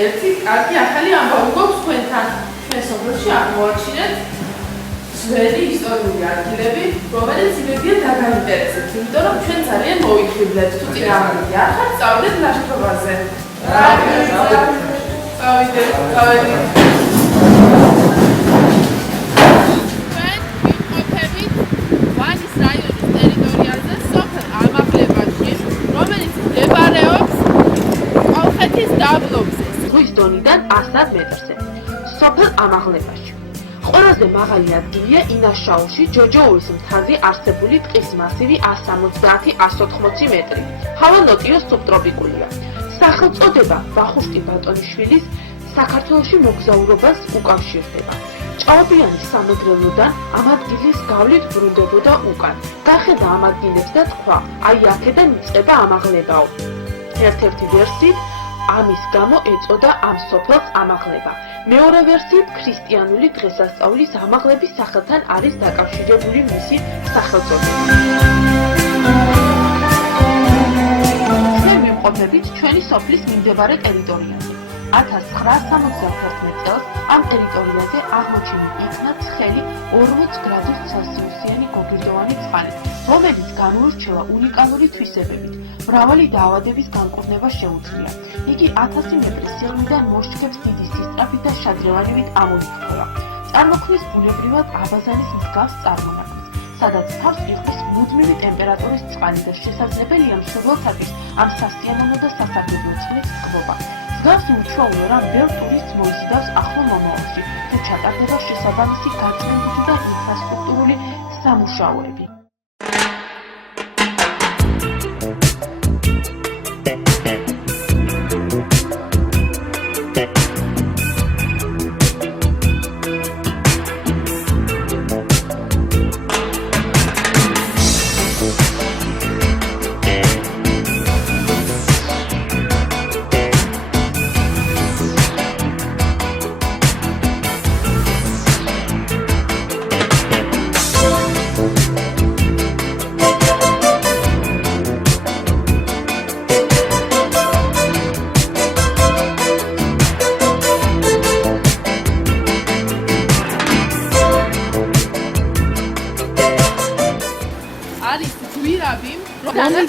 ერთი კარგი ახალი ამბავი გვაქვს თქვენთან. ჩვენ სოფელში აღმოაჩინეთ ძველი ისტორიული ადგილები, რომელიც იმედია დაგაინტერესებთ, იმიტომ რომ ჩვენ ძალიან მოიხიბლეთ. თუ წინააღმდეგი არ ხართ, წავიდეთ ლაშქრობაზე. წავიდეთ. ზღვის დონიდან 100 მეტრზე. სოფელ ამაღლებაში. ყველაზე მაღალი ადგილია ინაშაუში ჯოჯოურის მთაზე არსებული ტყის მასივი 170-180 მეტრი. ჰავა ნოტიო სუბტროპიკულია. სახელწოდება ვახუშტი ბატონიშვილის საქართველოში მოგზაურობას უკავშირდება. ჭაობიანი სამეგრელოდან ამ ადგილის გავლით ბრუნდებოდა უკან. გახედა ამ ადგილებს და თქვა, აი აქედან იწყება ამაღლებაო. ერთ-ერთი ვერსიით ამის გამო ეწოდა ამ სოფელს ამაღლება. მეორე ვერსიით ქრისტიანული დღესასწაულის ამაღლების სახელთან არის დაკავშირებული მისი სახელწოდება. ჩვენ ვიმყოფებით ჩვენი სოფლის მიმდებარე ტერიტორიაზე. 1971 წელს ამ ტერიტორიაზე აღმოჩენილ იქნა ცხელი 40 გრადუს ცელსიუსიანი გოგირდოვანი წყალი, რომელიც განუურჩევა უნიკალური თვისებებით. მრავალი დაავადების განკურნება შეუძლია. იგი 1000 მეტრის სივრციდან მოშქებს დიდი სისწრაფით და შადრევანივით ამოიფრქვა. წარმოქმნის ბუნებრივად აბაზანის მსგავს წარმონაქმნს, სადაც თავს იხდის მუდმივი ტემპერატურის წყალი და შესაძლებელია მშობლთათვის ამ სასიამოვნო და სასარგებლო წყლის ტკბობა. მსგავსი უჩვეულო რამ ბევრ ტურისტს მოიზიდავს ახლო მომავალში, თუ ჩატარდება შესაბამისი გაწმენდითი და ინფრასტრუქტურული სამუშაოები.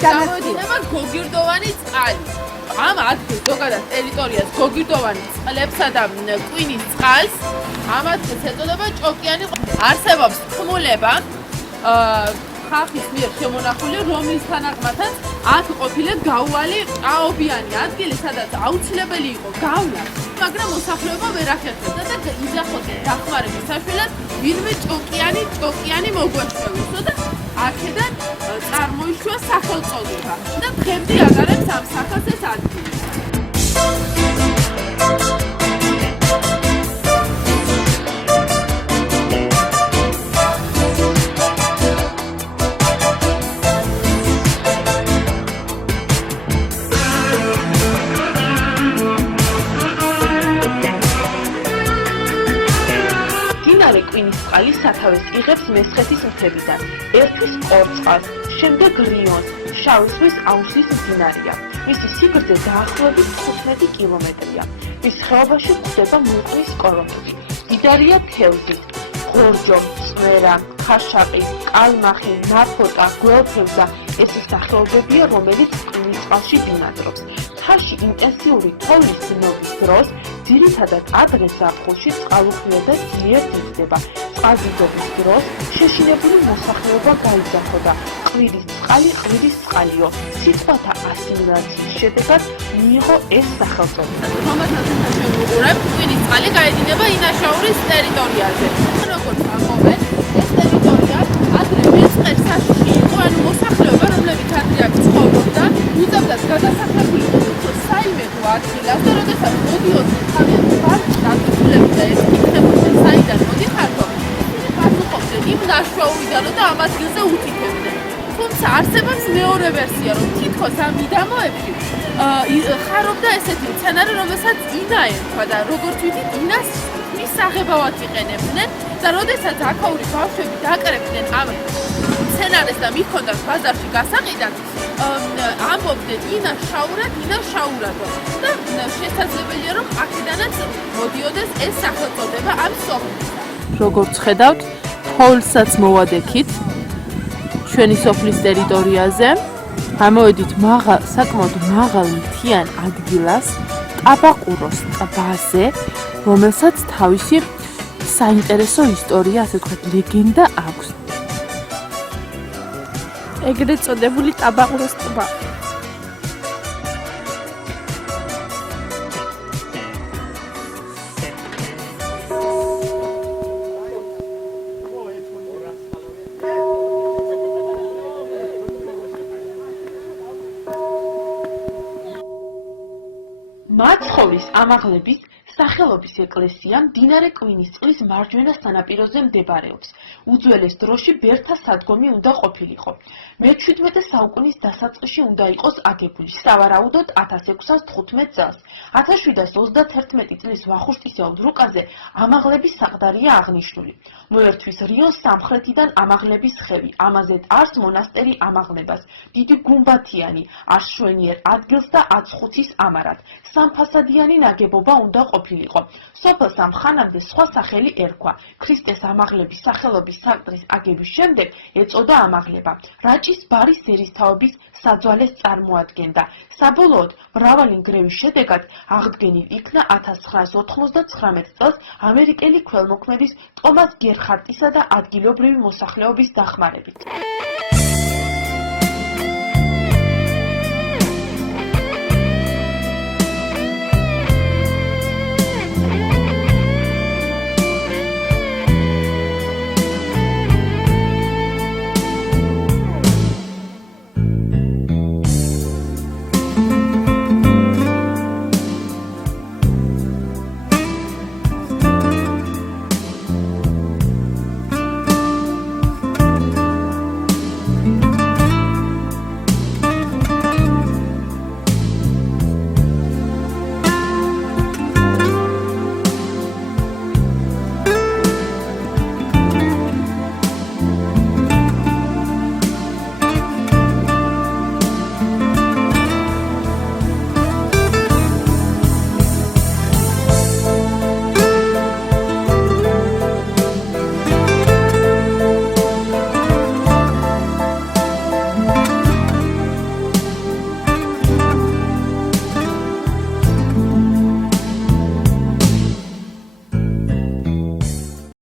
გამოედინება გოგირდოვანი წყალი. ამ ადგილს ზოგადად ტერიტორიას გოგირდოვანი წყლებსა და კვინის წყალს ამ ადგილს ეწოდება ჭოკიანი. არსებობს თქმულება ხალხის მიერ შემონახული, რომლის თანახმადაც აქ ყოფილა გაუვალი ჭაობიანი ადგილი, სადაც აუცილებელი იყო გავლა, მაგრამ მოსახლეობა ვერ ახერხებდა და იძახოდნენ დახმარების საშუალად ვინმე ჭოკიანი მოგვეშველოსო და აქედან წარმოიშვა სახელწოდება და დღემდე ატარებს ამ სახელს ეს ადგილი. კვინის წყალი სათავეს იღებს მესხეთის მთებიდან, ერთვის ყორწყალს, შემდეგ რიონს, შავი ზღვის აუზის მდინარეა. მისი სიგრძე დაახლოებით 15 კილომეტრია. მის ხეობაში გვხვდება მუყრის კორომები. მდიდარია თევზით, ღორჯო, წვერა, ხაშაყი, კალმახი, ნაფოტა, გველთევზა ეს სახეობებია, რომელიც კვინის წყალში ბინადრობს. მთაში ინტენსიური თოვლის ცნობის დროს ძირითადად ადრე-ზაფხულში წყალუხვია და ძლიერ დიდდება. წყალდიდობის დროს შეშინებული მოსახლეობა გაიძახოდა. ყვირის წყალი ყვირის წყალიო. სიტყვათა ასიმილაციის შედეგად მიიღო ეს სახელწოდება. კვირის წყალი გაედინება ინაშაურის ტერიტორიაზე. როგორც ამბობენ, ეს ტერიტორია ადრე მეწყერ საშიში იყო, ანუ მოსახლეობა, რომლებიც ადრე აქ ცხოვრობდა, უწევდათ გადასახლებული საიმედო ადგილას და როდესაც მოდიოდნენ თავიანთ ბარკს დაკითხულებდა ეს კითხებოდნენ საიდან მოდიხართ, პასუხობდნენ იმ ნაშუაურიდანო და ამ ადგილზე უთითებდნენ. თუმცა არსებობს მეორე ვერსია, რომ თითქოს ამ მიდამოებში ხარობდა ესეთი მცენარე, რომელსაც ინა ერქვა და როგორც ვიცით, ინას მის საღებავად იყენებდნენ და როდესაც აქაური ბავშვები დაკრებდნენ ამ მცენარეს და მიქონდათ ბაზარში გასაყიდად, ამბობდნენ ინა შაურადო და შესაძლებელია რომ აქედანაც მოდიოდეს ეს სახელწოდება ამ სოფლის. როგორც ხედავთ, თოვლსაც მოვადექით ჩვენი სოფლის ტერიტორიაზე. გამოვედით საკმაოდ მაღალ მთიან ადგილას, ტაბაყუროს ტბაზე, რომელსაც თავისი საინტერესო ისტორია, ასე ვთქვათ, ლეგენდა აქვს. ეგრეთ წოდებული ტაბაყუროს ტბა. მაცხოვრის ამაღლების სახელობის ეკლესია მდინარე კვინისწყლის მარჯვენა სანაპიროზე მდებარეობს. უძველეს დროში ბერთა სადგომი უნდა ყოფილიყო. მე-17 საუკუნის დასაწყისში უნდა იყოს აგებული, სავარაუდოდ 1615 წელს. 1731 წლის ვახუშტისეულ რუკაზე ამაღლების საყდარია აღნიშნული. მოერთვის რიონს სამხრეთიდან ამაღლების ხევი, ამაზედ არს მონასტერი ამაღლებას, დიდი გუმბათიანი, არშვენიერ ადგილს და აწხუცის ამარად. სამფასადიანი ნაგებობა უნდა ყოფილიყო. სოფელს ამ ხანამდე სხვა სახელი ერქვა. ქრისტეს ამაღლების სახელობის საყდრის აგების შემდეგ ეწოდა ამაღლება. რაჭის ბარის ერისთავების საძვალეს წარმოადგენდა. საბოლოოდ მრავალი ნგრევის შედეგად აღდგენილ იქნა 1999 წელს ამერიკელი ქველმოქმედის ტომას გერჰარტისა და ადგილობრივი მოსახლეობის დახმარებით.